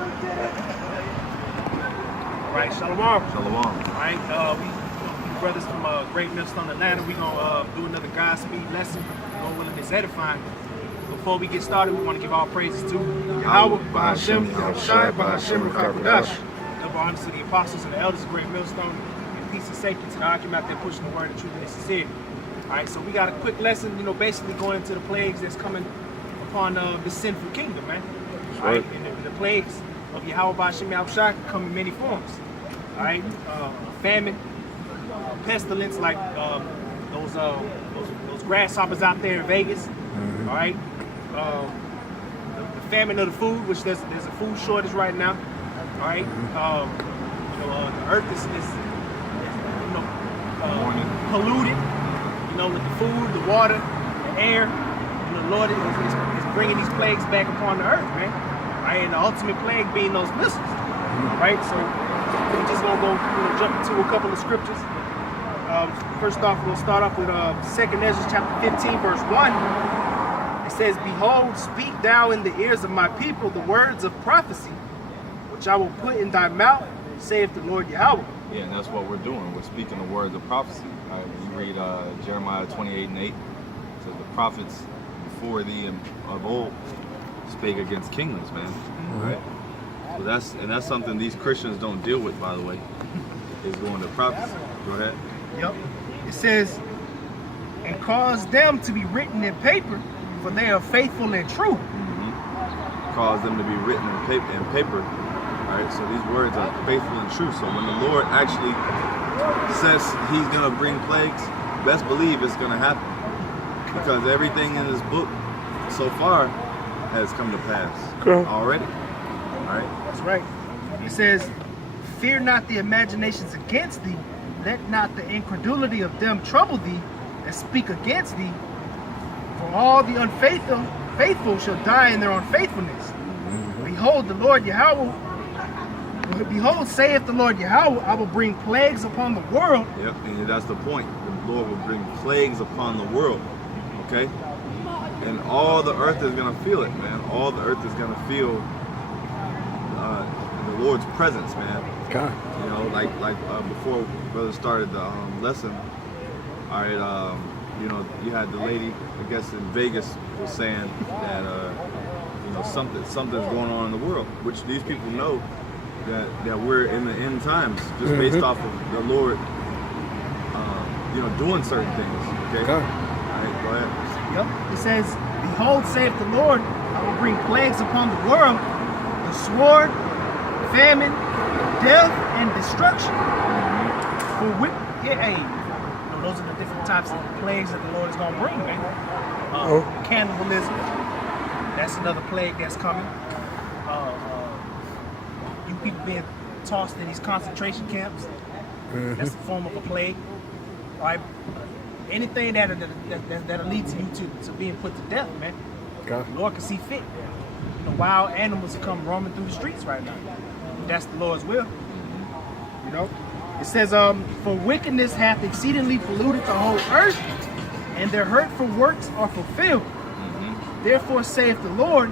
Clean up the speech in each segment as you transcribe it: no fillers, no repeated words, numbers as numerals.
All right, Shalom. Shalom. All right, we brothers from Great Millstone, Atlanta. We're going to do another Godspeed lesson. Lord willing, it's edifying. Before we get started, we want to give all praises to YAHAWAH, BAHASHAM, YAHAWASHI, BAHASHAM, BAHASHAM. Double honors to the apostles and the elders of Great Millstone, and peace and safety to the argument out there pushing the word of truth and sincerity. All right, so we got a quick lesson, basically going into the plagues that's coming upon the sinful kingdom, man. All right, and the plagues of YAHAWAH, BAHASHAM, YAHAWASHI come in many forms. All right, famine, pestilence like those grasshoppers out there in Vegas. All right, the famine of the food, which there's a food shortage right now. All right, the earth is polluted. With the food, the water, the air. The Lord is bringing these plagues back upon the earth, man. All right, and the ultimate plague being those missiles. All right, so we're just gonna go jump into a couple of scriptures. First off, we'll start off with 2nd Ezra chapter 15, verse 1. It says, "Behold, speak thou in the ears of my people the words of prophecy, which I will put in thy mouth, saith the Lord Yahweh." Yeah, and that's what we're doing. We're speaking the words of prophecy. Right? You read Jeremiah 28:8. It says, "The prophets before thee and of old spake against kingdoms," man. Right? So that's something these Christians don't deal with, by the way, is going to prophecy. Go ahead. Yep. It says, "And cause them to be written in paper, for they are faithful and true." Cause them to be written in paper. All right, so these words are faithful and true. So when the Lord actually says he's going to bring plagues, best believe it's going to happen. Because everything in this book so far has come to pass already. All right? That's right. It says, "Fear not the imaginations against thee, let not the incredulity of them trouble thee that speak against thee, for all the faithful shall die in their unfaithfulness. Behold, the Lord Yahweh, behold, saith the Lord Yahweh, I will bring plagues upon the world." Yep, and that's the point. The Lord will bring plagues upon the world. Okay? And all the earth is going to feel it, man. All the earth is going to feel the Lord's presence, man. God. Like before brother started the lesson, all right, you had the lady, I guess in Vegas, was saying that something's going on in the world, which these people know that we're in the end times, just based off of the Lord, doing certain things. Okay. All right, go ahead. Yep. It says, "Behold, saith the Lord, I will bring plagues upon the world, the sword, famine, death, and destruction." Those are the different types of plagues that the Lord is going to bring, man. Cannibalism, that's another plague that's coming. You people being tossed in these concentration camps, that's a form of a plague. All right? Anything that'll lead to you to being put to death, man. The Lord can see fit. Wild animals come roaming through the streets right now. That's the Lord's will. It says, "For wickedness hath exceedingly polluted the whole earth, and their hurtful works are fulfilled. Therefore saith the Lord,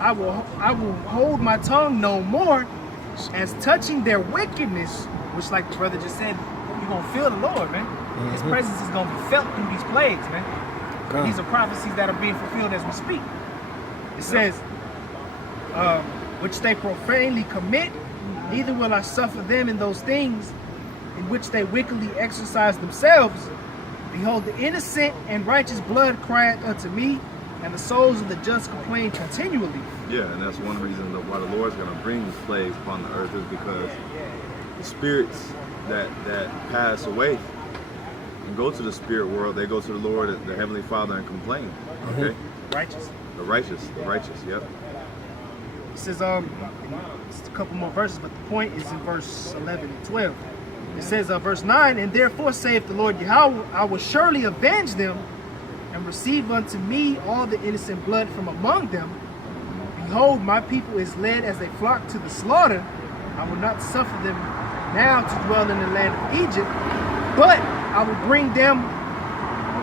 I will hold my tongue no more, as touching their wickedness," which, like the brother just said, you're gonna feel the Lord, man. His presence is gonna be felt through these plagues, man. These are prophecies that are being fulfilled as we speak. It says, "Which they profanely commit, neither will I suffer them in those things in which they wickedly exercise themselves. Behold, the innocent and righteous blood crieth unto me, and the souls of the just complain continually." Yeah, and that's one reason why the Lord's going to bring these plagues upon the earth, is because the spirits that pass away and go to the spirit world, they go to the Lord, the Heavenly Father, and complain. Okay? Righteous. The righteous, yep. It says, it's a couple more verses, but the point is in verse 11 and 12. It says, verse 9, "And therefore saith the Lord Yahweh, I will surely avenge them, and receive unto me all the innocent blood from among them. Behold, my people is led as a flock to the slaughter. I will not suffer them now to dwell in the land of Egypt, but I will bring them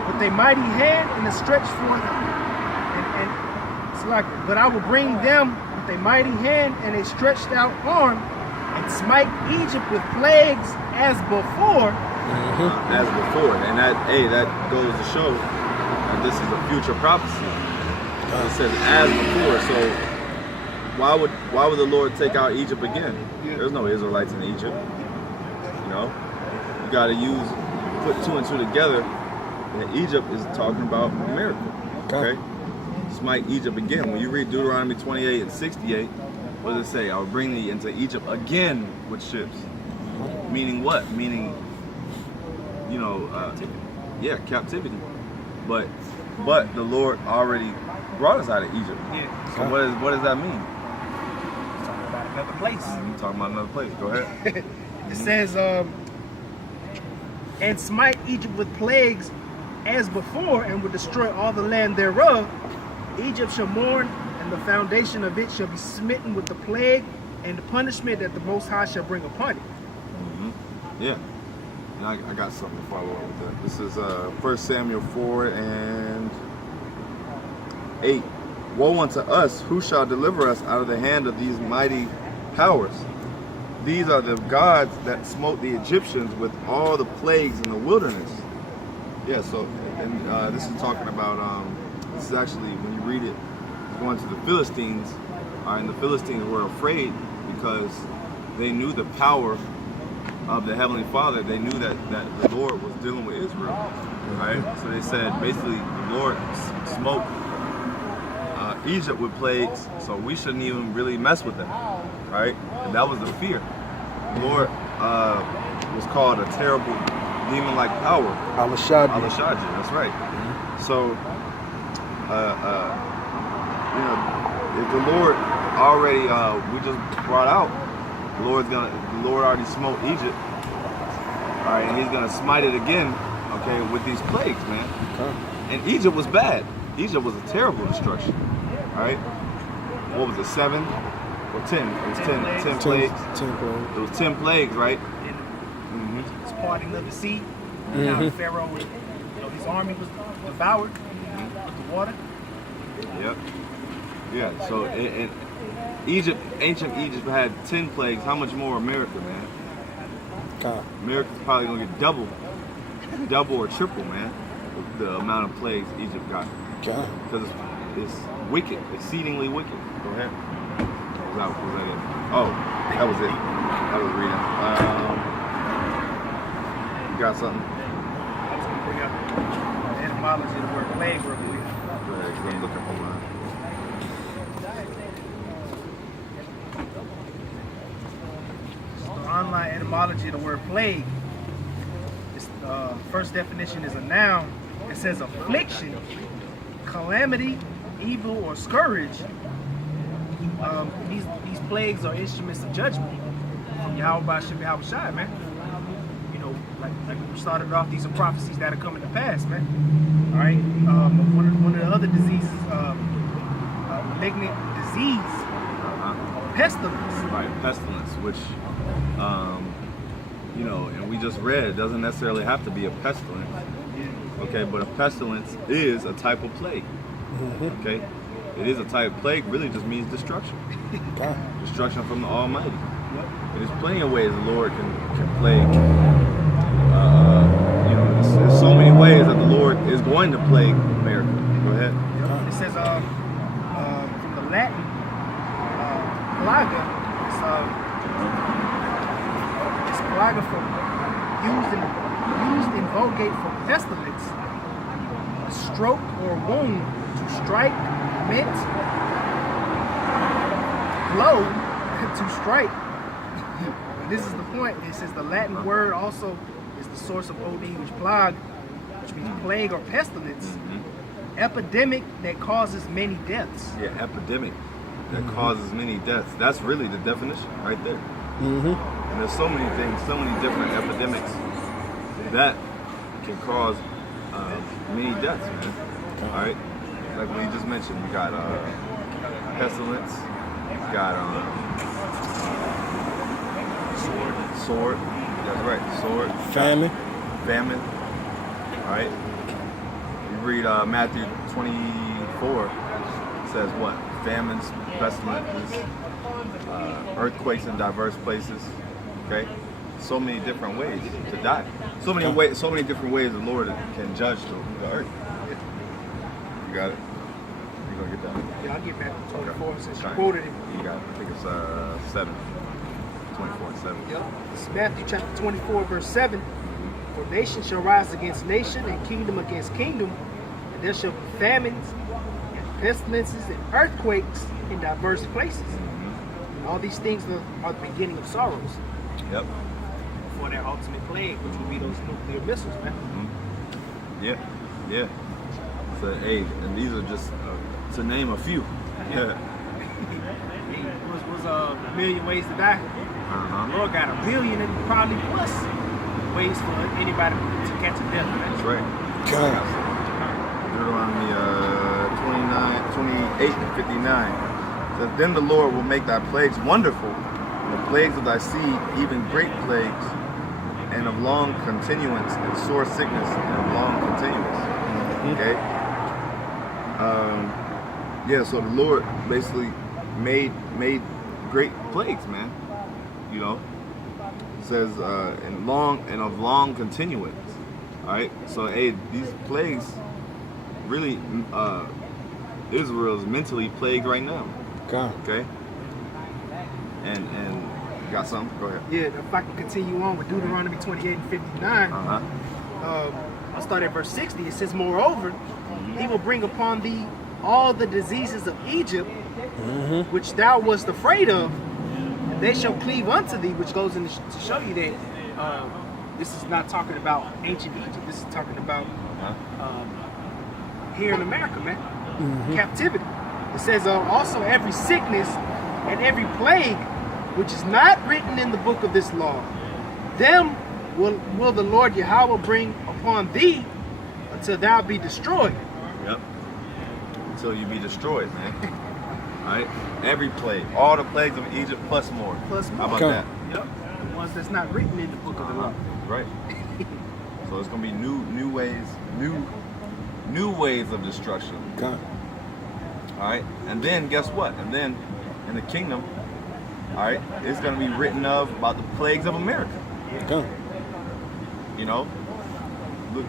with a mighty hand and a stretch forth, but I will bring them with with a mighty hand and a stretched out arm, and smite Egypt with plagues as before. As before, and that goes to show that this is a future prophecy. It says as before, so why would the Lord take out Egypt again? There's no Israelites in Egypt. You know, you got to put two and two together. And Egypt is talking about America. Okay, smite Egypt again. When you read Deuteronomy 28 and 68, what does it say? I'll bring thee into Egypt again with ships. Meaning what? Meaning, you know, captivity. But the Lord already brought us out of Egypt. Yeah. So what does that mean? Talking about another place. You're talking about another place. Go ahead. It says, and smite Egypt with plagues as before, and will destroy all the land thereof. Egypt shall mourn, and the foundation of it shall be smitten with the plague and the punishment that the Most High shall bring upon it. Yeah. And I got something to follow up with that. This is 1 Samuel 4 and 8. Woe unto us, who shall deliver us out of the hand of these mighty powers? These are the gods that smote the Egyptians with all the plagues in the wilderness. Yeah, so, and this is talking about, this is actually, when you read it, it's going to the Philistines, and the Philistines were afraid because they knew the power of the Heavenly Father. They knew that the Lord was dealing with Israel, right? So they said, basically, the Lord smote Egypt with plagues, so we shouldn't even really mess with them, right? And that was the fear. The Lord was called a terrible demon-like power. Al-Shaddai. That's right. So, you know, if the Lord already, we just brought out, the Lord already smote Egypt, all right, and He's gonna smite it again, okay, with these plagues, man. And Egypt was bad. Egypt was a terrible destruction, all right. What was it, 7 or 10? It was 10 plagues. 10 plagues. It was 10 plagues, right? It's parting of the sea. Now Pharaoh, his army was devoured with the water. Yep. Yeah. So in Egypt, ancient Egypt had 10 plagues. How much more America, man? America's probably gonna get double or triple, man, the amount of plagues Egypt got. Because it's wicked, exceedingly wicked. Go ahead. Was that it? Oh, that was it. I was reading. You got something? I was going to bring up the etymology of the word plague real quick. Go ahead, 'cause I'm looking for mine. The online etymology of the word plague. Its first definition is a noun. It says affliction, calamity, evil, or scourge. These plagues are instruments of judgment from YAHAWASHI, man. You know, like we started off, these are prophecies that are coming to pass, man. All right. One of the other diseases, malignant disease, pestilence. Right, pestilence, which, you know, and we just read, it doesn't necessarily have to be a pestilence. Okay, but a pestilence is a type of plague. Okay, it is a type of plague. Really, just means destruction. Destruction from the Almighty. And there's plenty of ways the Lord can plague. You know, there's so many ways that the Lord is going to plague America. Go ahead. It says from the Latin plaga. It's plaga for used in Vulgate for pestilence, a stroke or wound, to strike, mint, blow, to strike. This is the point. It says the Latin word also is the source of Old English plague, which means plague or pestilence. Epidemic that causes many deaths. Yeah, epidemic that causes many deaths. That's really the definition right there. And there's so many things, so many different epidemics that can cause many deaths, man. All right, like we just mentioned, we got pestilence, we got sword. That's right, sword. Famine. All right. You read Matthew 24. It says what? famines, pestilences, earthquakes in diverse places. Okay, so many different ways to die. So many ways. So many different ways the Lord can judge the earth. You got it. You gonna get that? Yeah, I'll get back to 24 since you Fine. quoted it. You got it. I think it's 7. 24 and 7. Yep. This is Matthew chapter 24, verse 7. For nation shall rise against nation, and kingdom against kingdom, and there shall be famines, and pestilences, and earthquakes in diverse places. And all these things are the beginning of sorrows. Yep. For their ultimate plague, which will be those nuclear missiles, man. Yeah. Yeah. So, hey, and these are just to name a few. Yeah. Was a million ways to die. Lord got a billion and probably plus ways for anybody to catch a death. That's right. God. Deuteronomy 28 and 59. So then the Lord will make thy plagues wonderful, and the plagues of thy seed, even great plagues, and of long continuance, and sore sickness, and of long continuance. Okay? Yeah, so the Lord basically made great plagues, man. You know, it says and of long continuance. All right, so hey, these plagues really Israel is mentally plagued right now. God. Okay, and you got something? Go ahead. Yeah, if I can continue on with Deuteronomy 28 and 59, I'll start at verse 60. It says, moreover, he will bring upon thee all the diseases of Egypt, which thou wast afraid of, and they shall cleave unto thee, which goes in to show you that this is not talking about ancient Egypt. This is talking about here in America, man. Captivity. It says also every sickness and every plague which is not written in the book of this law, them will the Lord Yahawah bring upon thee until thou be destroyed. Yep. Until you be destroyed, man. Alright? Every plague. All the plagues of Egypt plus more. Plus more. How about Okay. that? Yep. The ones that's not written in the book of the law. Right. So it's gonna be new ways of destruction. God. Alright? And then guess what? And then in the kingdom, alright, it's gonna be written of about the plagues of America. God. You know? Look,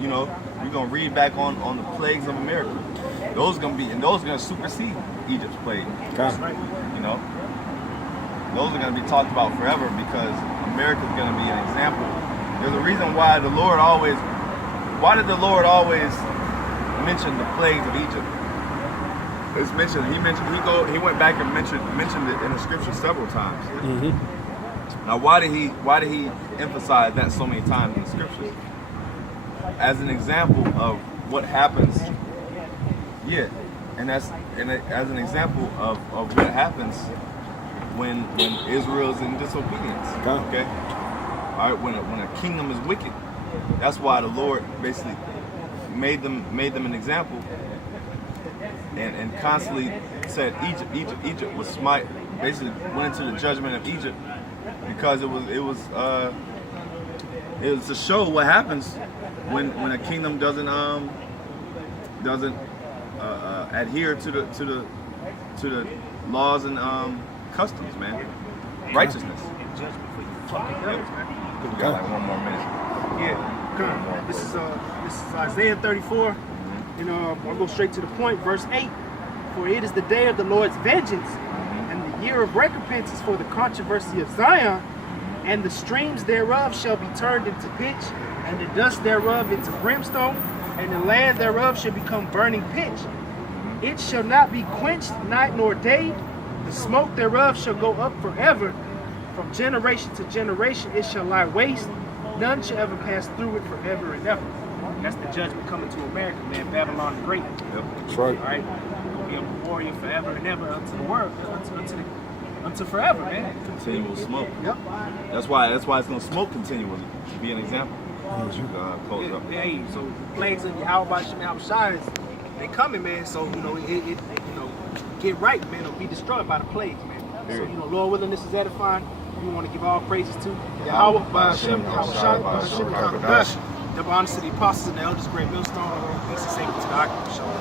you know, we're gonna read back on the plagues of America. Those are gonna supersede Egypt's plague. God. You know? Those are gonna be talked about forever because America's gonna be an example. There's a reason why did the Lord always mention the plagues of Egypt? It's mentioned, he went back and mentioned it in the scripture several times. Now why did he emphasize that so many times in the scriptures? As an example of what happens, yeah, and as an example of what happens when Israel's in disobedience. Okay? Alright, when a kingdom is wicked. That's why the Lord basically made them an example and constantly said Egypt was smite, basically went into the judgment of Egypt because it was to show what happens when a kingdom doesn't adhere to the laws and customs, man. Righteousness. We got like one more minute. Yeah. This is Isaiah 34. And I'll go straight to the point. Verse 8. For it is the day of the Lord's vengeance, and the year of recompense is for the controversy of Zion, and the streams thereof shall be turned into pitch, and the dust thereof into brimstone, and the land thereof shall become burning pitch. It shall not be quenched night nor day. The smoke thereof shall go up forever. From generation to generation it shall lie waste. None shall ever pass through it forever and ever. That's the judgment coming to America, man. Babylon the Great. That's right. All right? We'll be a warrior forever and ever unto the world, unto forever, man. Continual smoke. Yep. That's why it's gonna smoke continually to be an example. Close it up. Hey, so the plagues of YAHAWASHI, they coming, man. So get right, man, or be destroyed by the plagues, man. So Lord willing, this is edifying. We want to give all praises to YAHAWAH, BAHASHAM, YAHAWASHI, double honors to the apostles and the elders, great millstone, peace and safety to the occupants. Shalom.